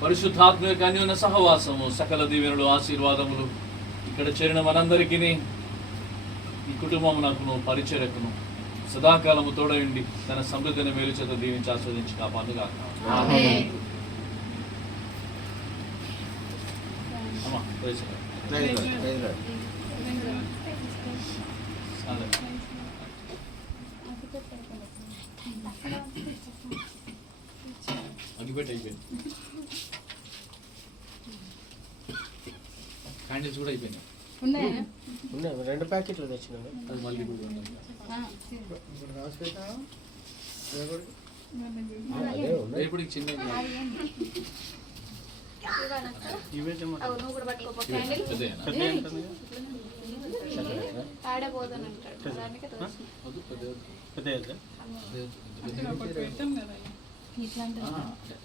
పరిశుద్ధాత్మ యొక్క అన్యోన్య సహవాసము, సకల దీవెనలు, ఆశీర్వాదములు ఇక్కడ చేరిన మనందరికీ, ఈ కుటుంబమునకును పరిచర్యకును సదాకాలము తోడయుండి తన సమృద్ధిని మేలు చేత దీవించి ఆస్వాదించి కాపాడుగాక. అమ్మా ప్రైజ్ లార్డ్. అగ్గిపెట్టి అయిపోయింది, క్యాండిల్స్ కూడా అయిపోయినాయి. ఉన్నాయి 2 ప్యాకెట్లు తెచ్చినాను. అది మళ్ళీ రేపటికి చిన్న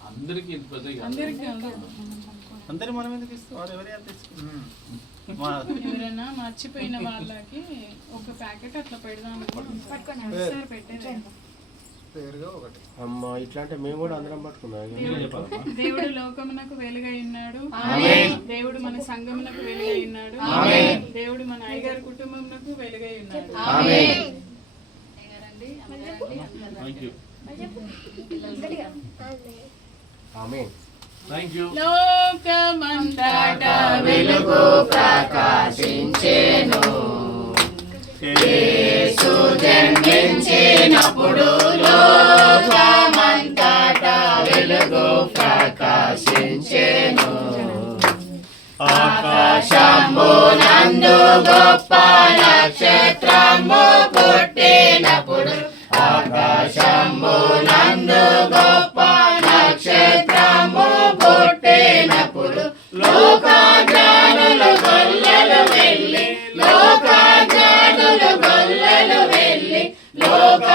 అందరికి అందరూ మనం ఎందుకు ఇస్తాం? ఎవరైనా మర్చిపోయిన వాళ్ళకి ఒక ప్యాకెట్ అట్లా పెడదాం. అమ్మా ఇట్లా అంటే మేము కూడా అందరం పట్టుకున్నాం. దేవుడు లోకమునకు వెలుగై ఉన్నాడు, దేవుడు మన సంఘమునకు వెలుగై ఉన్నాడు, దేవుడు మన అయ్యగారి కుటుంబమునకు వెలుగై ఉన్నాడు. లోకమంతటా వెలుగు ప్రకాశించెను, యేసు జన్మించినప్పుడు లోకమంతటా వెలుగు ప్రకాశించెను. ఆకాశంబునందు గొప్ప నక్షత్రము పుట్టినప్పుడు, ఆకాశంబునందు గొప్ప నక్షత్రము పుట్టినప్పుడు, లోకజ్ఞానులు గొల్లలు వెళ్ళి, లోకజ్ఞానులు గొల్లలు వెళ్ళి లోక